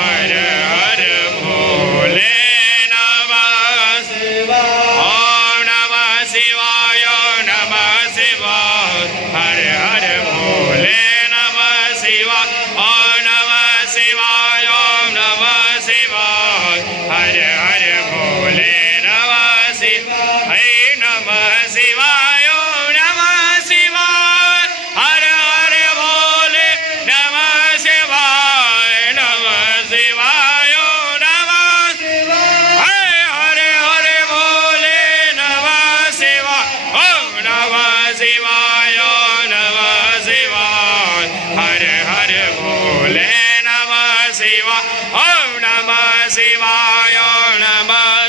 હર હર ભોલે નમઃ શિવાય. ઓમ નમઃ શિવાય નમઃ શિવાય હર હર ભોલે નમઃ શિવાય. ઓમ નમઃ શિવાય ઓમ નમઃ શિવાય હર હર ભોલે નમઃ શિવાય. હે નમઃ શિવાય ઓમ નમઃ શિવાય હર હર ભોલે નમઃ શિવાય. નમઃ શિવાય ઓમ નમઃ શિવાય હરે હર ભોલે નમઃ શિવાય. ઓમ નમઃ શિવાય ઓમ નમઃ શિવાય હર હર ભોલે નમઃ શિવાય. ઓમ નમઃ શિવાય ઓમ નમઃ